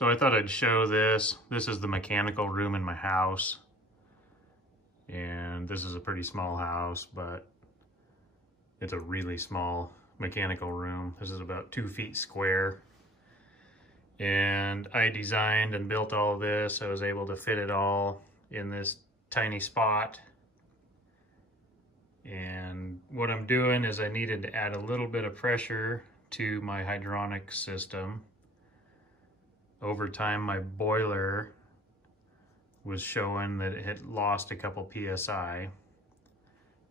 So I thought I'd show this. This is the mechanical room in my house. And this is a pretty small house, but it's a really small mechanical room. This is about 2 feet square. And I designed and built all of this. I was able to fit it all in this tiny spot. And what I'm doing is I needed to add a little bit of pressure to my hydronic system. Over time, my boiler was showing that it had lost a couple PSI.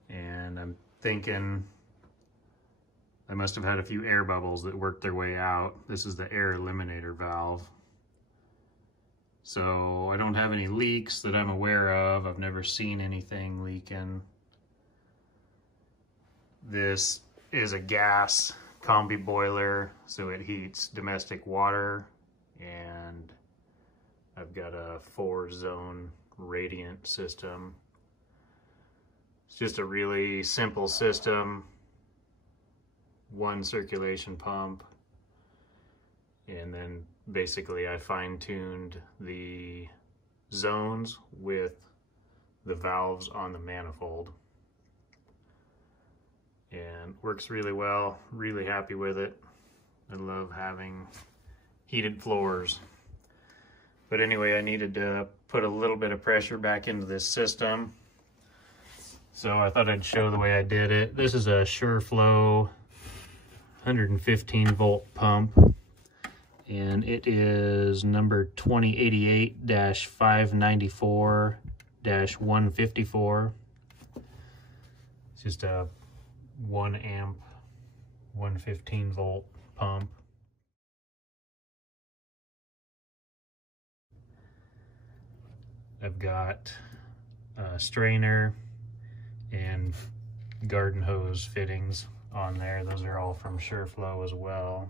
And I'm thinking I must have had a few air bubbles that worked their way out. This is the air eliminator valve. So I don't have any leaks that I'm aware of. I've never seen anything leaking. This is a gas combi boiler, so it heats domestic water, and I've got a 4-zone radiant system. It's just a really simple system. 1 circulation pump, and then basically I fine-tuned the zones with the valves on the manifold, and works really well. Really happy with it. I love having heated floors. But anyway, I needed to put a little bit of pressure back into this system, so I thought I'd show the way I did it. This is a SureFlow 115 volt pump, and it is number 2088-594-154. It's just a 1 amp 115 volt pump. I've got a strainer and garden hose fittings on there. Those are all from SureFlow as well.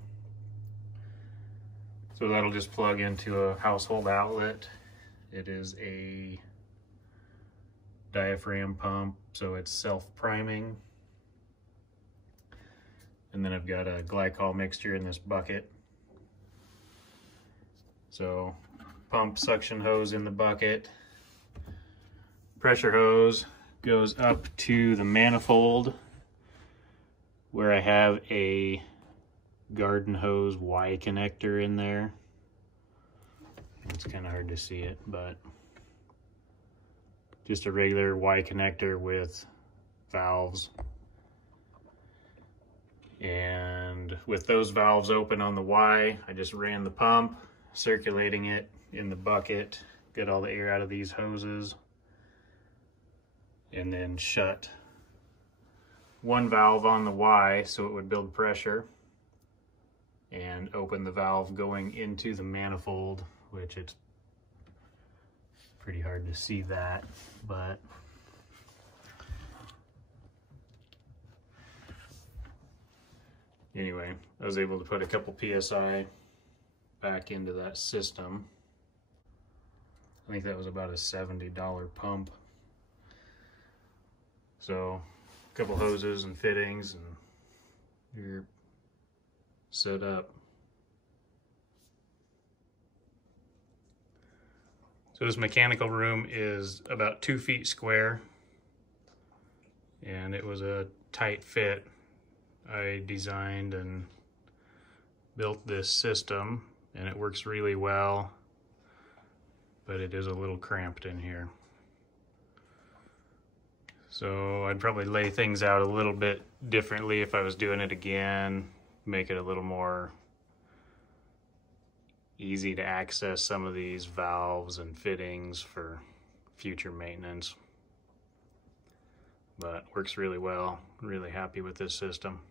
So that'll just plug into a household outlet. It is a diaphragm pump, so it's self-priming. And then I've got a glycol mixture in this bucket. So pump suction hose in the bucket. Pressure hose goes up to the manifold, where I have a garden hose Y connector in there. It's kind of hard to see it, but just a regular Y connector with valves. And with those valves open on the Y, I just ran the pump, circulating it in the bucket, get all the air out of these hoses, and then shut 1 valve on the Y so it would build pressure, and open the valve going into the manifold, which it's pretty hard to see that, but anyway, I was able to put a couple PSI back into that system. I think that was about a $70 pump. So a couple hoses and fittings, and you're set up. So this mechanical room is about 2 feet square, and it was a tight fit. I designed and built this system, and it works really well, but it is a little cramped in here. So I'd probably lay things out a little bit differently if I was doing it again, make it a little more easy to access some of these valves and fittings for future maintenance. But works really well. Really happy with this system.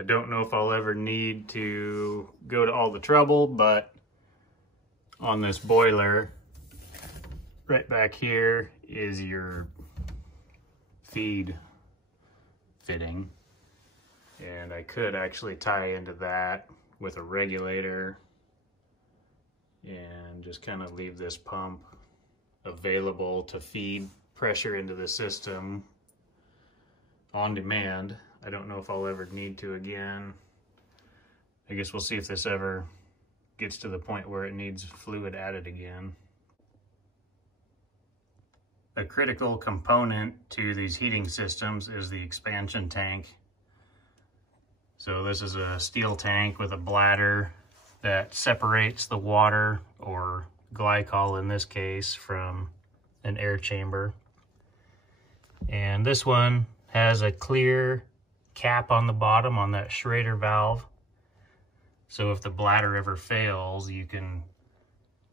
I don't know if I'll ever need to go to all the trouble, but on this boiler, right back here is your feed fitting, and I could actually tie into that with a regulator and just kind of leave this pump available to feed pressure into the system on demand. I don't know if I'll ever need to again. I guess we'll see if this ever gets to the point where it needs fluid added again. A critical component to these heating systems is the expansion tank. So this is a steel tank with a bladder that separates the water, or glycol in this case, from an air chamber. And this one has a clear cap on the bottom on that Schrader valve. So if the bladder ever fails, you can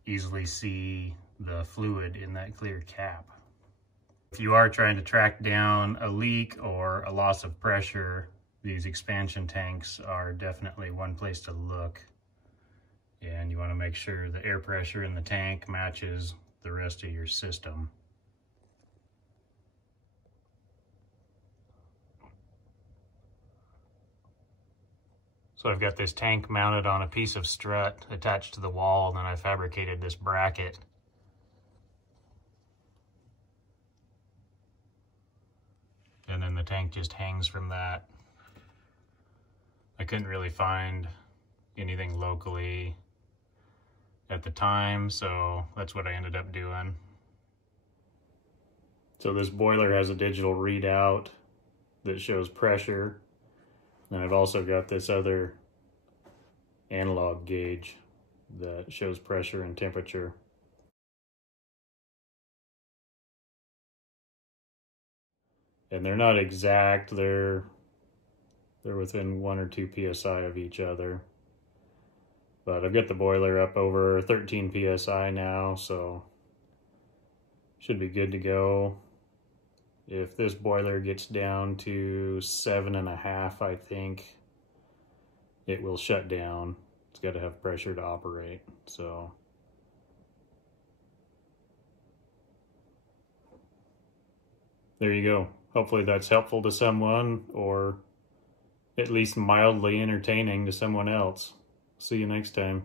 easily see the fluid in that clear cap. If you are trying to track down a leak or a loss of pressure, these expansion tanks are definitely one place to look. And you want to make sure the air pressure in the tank matches the rest of your system. So I've got this tank mounted on a piece of strut attached to the wall, and then I fabricated this bracket. And then the tank just hangs from that. I couldn't really find anything locally at the time, so that's what I ended up doing. So this boiler has a digital readout that shows pressure. And I've also got this other analog gauge that shows pressure and temperature. And they're not exact, they're within 1 or 2 psi of each other. But I've got the boiler up over 13 psi now, so should be good to go. If this boiler gets down to 7.5, I think, it will shut down. It's got to have pressure to operate. So there you go. Hopefully that's helpful to someone, or at least mildly entertaining to someone else. See you next time.